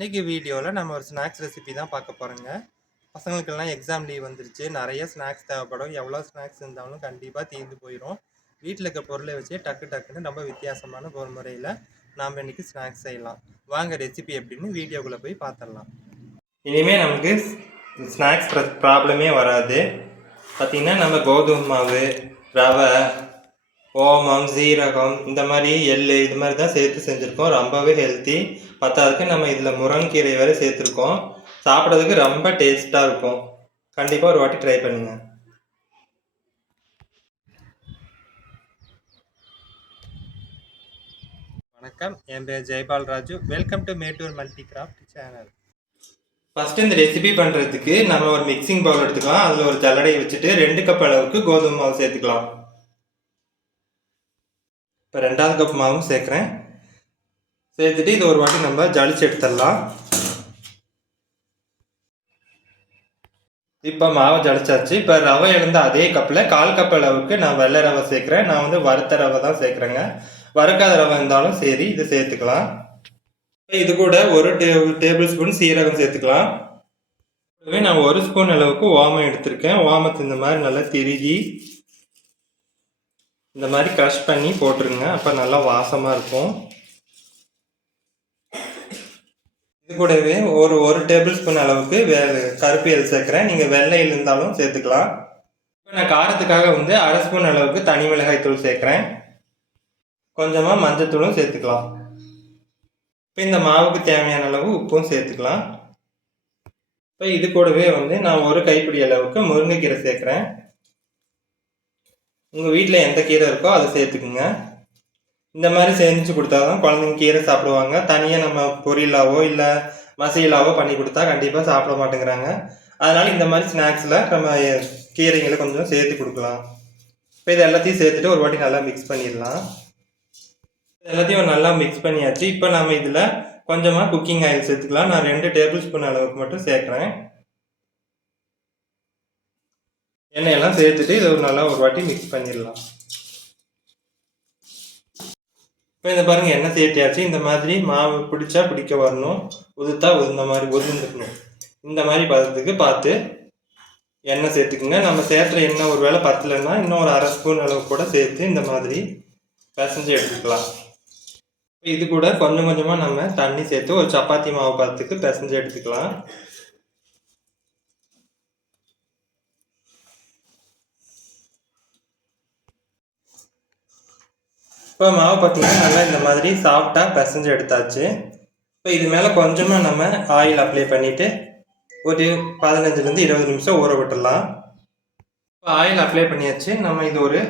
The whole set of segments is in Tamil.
இன்னைக்கு வீடியோவில் நம்ம ஒரு ஸ்நாக்ஸ் ரெசிபி தான் பார்க்க போகிறோங்க பசங்களுக்கெல்லாம் எக்ஸாம் லீவ் வந்துருச்சு. நிறைய ஸ்நாக்ஸ் தேவைப்படும். எவ்வளோ ஸ்நாக்ஸ் இருந்தாலும் கண்டிப்பாக தீர்ந்து போயிடும் வீட்டில் இருக்க பொருளை வச்சு டக்கு டக்குன்னு ரொம்ப வித்தியாசமான ஒரு முறையில் நாம் இன்றைக்கி ஸ்நாக்ஸ் செய்யலாம். வாங்க ரெசிபி எப்படின்னு வீடியோக்குள்ளே போய் பார்த்துடலாம் இனிமேல் நமக்கு ஸ்நாக்ஸ் ப்ராப்ளமே வராது. பார்த்திங்கன்னா நம்ம கோதுமை மாவு ரவை ஓமம் சீரகம் இந்த மாதிரி எள்ளு இது மாதிரி தான் சேர்த்து செஞ்சுருக்கோம். ரொம்பவே ஹெல்த்தி பத்தாவதுக்கு நம்ம இதில் முருங்கீரை வேறு சேர்த்துருக்கோம். சாப்பிட்றதுக்கு ரொம்ப டேஸ்ட்டாக இருக்கும். கண்டிப்பாக ஒரு வாட்டி ட்ரை பண்ணுங்கள் வணக்கம். என் பேர் Jayapal Raju. Welcome to Mettur multi craft channel first இந்த ரெசிபி பண்ணுறதுக்கு நம்ம ஒரு மிக்சிங் பவுல் எடுத்துக்கலாம். அதில் ஒரு ஜல்லடையை வச்சுட்டு ரெண்டு கப் அளவுக்கு கோதுமை மாவு சேர்த்துக்கலாம். இப்போ ரெண்டாவது கப் மாவும் சேர்க்குறேன். சேர்த்துட்டு இது ஒரு வாட்டி நம்ம ஜலிச்சு எடுத்துடலாம். இப்போ மாவை ஜலிச்சாச்சு. இப்போ ரவை எழுந்த அதே கப்பில் கால் கப் அளவுக்கு நான் வெள்ளை ரவை சேர்க்குறேன். நான் வந்து வறுத்த ரவை தான் சேர்க்குறேங்க. வறுக்காத ரவை இருந்தாலும் சரி இது சேர்த்துக்கலாம். இது கூட ஒரு டே டேபிள் ஸ்பூன் சீரகம் சேர்த்துக்கலாம். நான் ஒரு ஸ்பூன் அளவுக்கு ஓமம் எடுத்திருக்கேன். ஓமத்தை இந்த மாதிரி நல்லா திருகி இந்த மாதிரி க்ரஷ் பண்ணி போட்டுருங்க. அப்போ நல்லா வாசமாக இருக்கும். இது கூடவே ஒரு ஒரு டேபிள் ஸ்பூன் அளவுக்கு வே கருப்பியல் சேர்க்குறேன். நீங்கள் வெள்ளையில் இருந்தாலும் சேர்த்துக்கலாம். இப்போ நான் காரத்துக்காக வந்து அரை ஸ்பூன் அளவுக்கு தனி மிளகாய் தூள் சேர்க்குறேன். கொஞ்சமாக மஞ்சத்தூளும் சேர்த்துக்கலாம். இப்போ இந்த மாவுக்கு தேவையான அளவு உப்பும் சேர்த்துக்கலாம். இப்போ இது கூடவே வந்து நான் ஒரு கைப்பிடி அளவுக்கு முருங்கைக்கீரை சேர்க்குறேன். உங்கள் வீட்டில் எந்த கீரை இருக்கோ அதை சேர்த்துக்குங்க. இந்த மாதிரி செஞ்சு கொடுத்தா தான் குழந்தைங்க கீரை சாப்பிடுவாங்க. தனியாக நம்ம பொரியலாவோ இல்லை மசியலாவோ பண்ணி கொடுத்தா கண்டிப்பாக சாப்பிட மாட்டேங்கிறாங்க. அதனால் இந்த மாதிரி ஸ்நாக்ஸில் நம்ம கீரைங்களை கொஞ்சம் சேர்த்து கொடுக்கலாம். இப்போ இது எல்லாத்தையும் சேர்த்துட்டு ஒரு வாட்டி நல்லா மிக்ஸ் பண்ணிடலாம். எல்லாத்தையும் நல்லா மிக்ஸ் பண்ணியாச்சு. இப்போ நம்ம இதில் கொஞ்சமாக குக்கிங் ஆயில் சேர்த்துக்கலாம். நான் ரெண்டு டேபிள் ஸ்பூன் அளவுக்கு மட்டும் சேர்க்குறேன். எண்ணெயெல்லாம் சேர்த்துட்டு இதை ஒரு நல்லா ஒரு வாட்டி மிக்ஸ் பண்ணிடலாம். இப்போ இந்த பாருங்கள் எண்ணெய் சேர்த்தியாச்சு இந்த மாதிரி மாவு பிடிச்சா பிடிக்க வரணும். உதுத்தா உதுந்த மாதிரி உதிர்ந்துக்கணும் இந்த மாதிரி பதத்துக்கு பார்த்து எண்ணெய் சேர்த்துக்குங்க. நம்ம சேர்த்துற எண்ணெய் ஒரு வேளை பத்தலைன்னா இன்னும் ஒரு அரை ஸ்பூன் அளவு கூட சேர்த்து இந்த மாதிரி பிசைஞ்சு எடுத்துக்கலாம். இது கூட கொஞ்சம் கொஞ்சமாக நம்ம தண்ணி சேர்த்து ஒரு சப்பாத்தி மாவு பதத்துக்கு பிசைஞ்சு எடுத்துக்கலாம். இப்போ மாவு பார்த்தீங்கன்னா நல்லா இந்த மாதிரி சாஃப்டாக பிசைஞ்சு எடுத்தாச்சு. இப்போ இது மேலே கொஞ்சமாக நம்ம ஆயில் அப்ளை பண்ணிவிட்டு ஒரு பதினஞ்சுலேருந்து இருபது நிமிஷம் ஊற விட்டுடலாம். இப்போ ஆயில் அப்ளை பண்ணியாச்சு. நம்ம இது ஒரு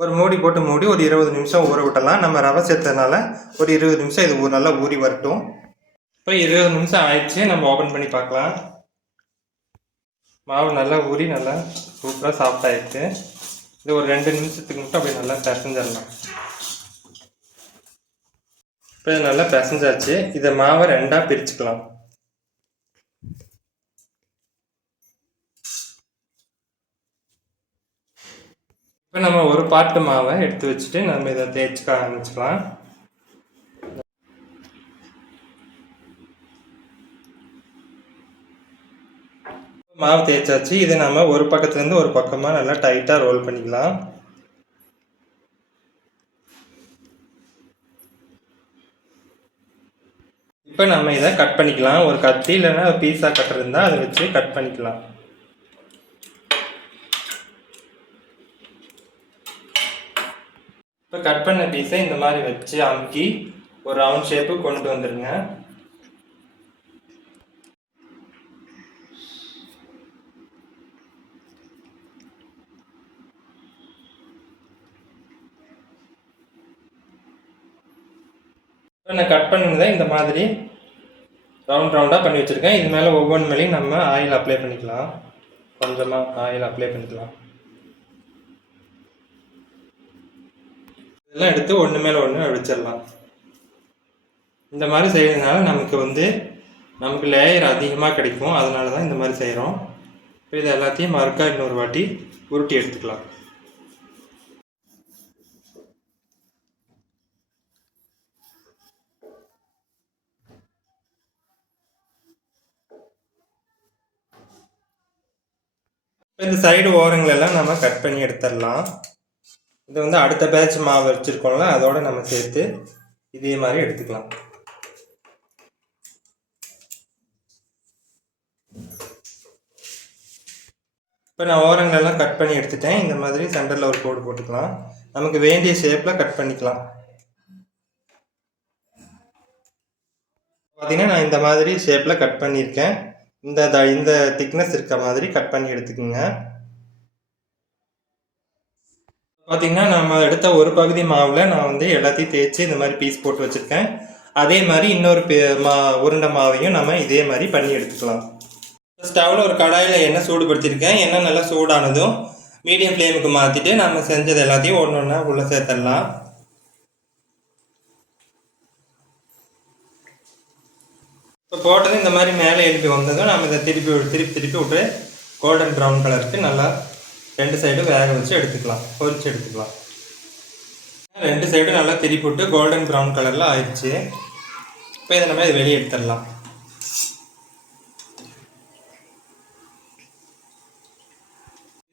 ஒரு மூடி போட்டு மூடி ஒரு இருபது நிமிஷம் ஊற விட்டலாம் நம்ம ரவை சேர்த்ததுனால ஒரு இருபது நிமிஷம் இது நல்லா ஊறி வரட்டும். இப்போ இருபது நிமிஷம் ஆயிடுச்சு. நம்ம ஓப்பன் பண்ணி பார்க்கலாம். மாவு நல்லா ஊறி நல்லா சூப்பராக சாஃப்ட் ஆயிடுச்சு. இது ஒரு ரெண்டு நிமிஷத்துக்கு மட்டும் அப்படியே நல்லா பிசைஞ்சிடலாம். இப்போ இது நல்லா பிசைஞ்சாச்சு. இதை மாவை ரெண்டாக பிரிச்சுக்கலாம். இப்போ நம்ம ஒரு பாட்டு மாவை எடுத்து வச்சுட்டு நம்ம இதை தேய்ச்சிக்க ஆரம்பிச்சுக்கலாம். மாவு தேய்ச்சாச்சு. இதை நம்ம ஒரு பக்கத்துலேருந்து ஒரு பக்கமாக நல்லா டைட்டாக ரோல் பண்ணிக்கலாம். இப்போ நம்ம இதை கட் பண்ணிக்கலாம். ஒரு கத்தி இல்லைன்னா பீஸா கட்டர் இருந்தால் அதை வச்சு கட் பண்ணிக்கலாம். இப்போ கட் பண்ண பீஸை இந்த மாதிரி வச்சு அமுக்கி ஒரு ரவுண்ட் ஷேப்பு கொண்டு வந்துடுங்க நான் கட் பண்ணதை இந்த மாதிரி ரவுண்ட் ரவுண்டாக பண்ணி வச்சுருக்கேன். இது மேலே ஒவ்வொன்று மேலேயும் நம்ம ஆயில் அப்ளை பண்ணிக்கலாம். கொஞ்சமாக ஆயில் அப்ளை பண்ணிக்கலாம். இதெல்லாம் எடுத்து ஒன்று மேலே ஒன்று வச்சிடலாம் இந்த மாதிரி செய்கிறதுனால நமக்கு வந்து நமக்கு லேயர் அதிகமாக கிடைக்கும். அதனால தான் இந்த மாதிரி செய்கிறோம் இப்போ இது எல்லாத்தையும் மறுக்கா இன்னொரு வாட்டி உருட்டி எடுத்துக்கலாம். இப்போ இந்த சைடு ஓரங்களெல்லாம் நம்ம கட் பண்ணி எடுத்துடலாம். இது வந்து அடுத்த பேட்ச் மாவு வச்சுருக்கோம்ல அதோட நம்ம சேர்த்து இதே மாதிரி எடுத்துக்கலாம். இப்போ நான் ஓரங்களெல்லாம் கட் பண்ணி எடுத்துட்டேன். இந்த மாதிரி சென்டரில் ஒரு கோடு போட்டுக்கலாம். நமக்கு வேண்டிய ஷேப்பில் கட் பண்ணிக்கலாம். பார்த்தீங்கன்னா நான் இந்த மாதிரி ஷேப்பில் கட் பண்ணியிருக்கேன். இந்த த- இந்த திக்னஸ் இருக்க மாதிரி கட் பண்ணி எடுத்துக்கோங்க. பார்த்தீங்கன்னா நம்ம எடுத்த ஒரு பகுதி மாவில் நான் வந்து எல்லாத்தையும் தேய்ச்சி இந்த மாதிரி பீஸ் போட்டு வச்சுருக்கேன். அதே மாதிரி இன்னொரு மா உருண்டை மாவையும் நம்ம இதே மாதிரி பண்ணி எடுத்துக்கலாம். ஸ்டவ்வில் ஒரு கடாயில் எண்ணெய் சூடுபடுத்தியிருக்கேன். எண்ணெய் நல்லா சூடானதும் மீடியம் ஃப்ளேமுக்கு மாற்றிட்டு நம்ம செஞ்சது எல்லாத்தையும் ஒன்று ஒன்றா உள்ளே சேர்த்துடலாம் இப்போ போட்டது இந்த மாதிரி மேலே எழுப்பி வந்ததும் நம்ம இதை திருப்பி விட்டு- திருப்பி திருப்பி விட்டு கோல்டன் ப்ரௌன் கலருக்கு நல்லா ரெண்டு சைடும் வேக வச்சு எடுத்துக்கலாம் பொறிச்சு எடுத்துக்கலாம். ரெண்டு சைடும் நல்லா திருப்பி விட்டு கோல்டன் ப்ரௌன் கலரில் ஆயிடுச்சு. இப்போ இதை நம்ம இதை வெளியே எடுத்துடலாம்.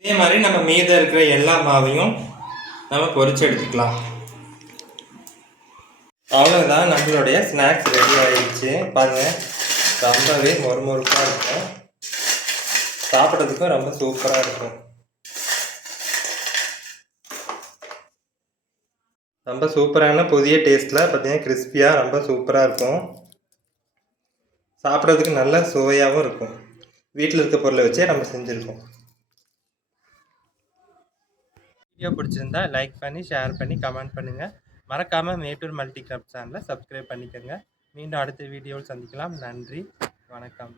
இதே மாதிரி நம்ம மீதம் இருக்கிற எல்லா மாவையும் நம்ம பொறிச்சு எடுத்துக்கலாம். அவ்வளோதான் நம்மளுடைய ஸ்நாக்ஸ் ரெடி ஆகிடுச்சு பாருங்க ரொம்பவே மொறுமொறுப்பாக இருக்கும். சாப்பிட்றதுக்கும் ரொம்ப சூப்பராக இருக்கும். ரொம்ப சூப்பரான புதிய டேஸ்ட்டில் பார்த்தீங்கன்னா கிறிஸ்பியாக ரொம்ப சூப்பராக இருக்கும். சாப்பிட்றதுக்கு நல்ல சுவையாகவும் இருக்கும். வீட்டில் இருக்க பொருளை வச்சே நம்ம செஞ்சுருக்கோம். வீடியோ பிடிச்சிருந்தா லைக் பண்ணி ஷேர் பண்ணி கமெண்ட் பண்ணுங்கள் மறக்காமல் மேட்டூர் மல்டி கிளப் சேனலை சப்ஸ்கிரைப் பண்ணிக்கோங்க. மீண்டும் அடுத்த வீடியோவில் சந்திக்கலாம். நன்றி. வணக்கம்.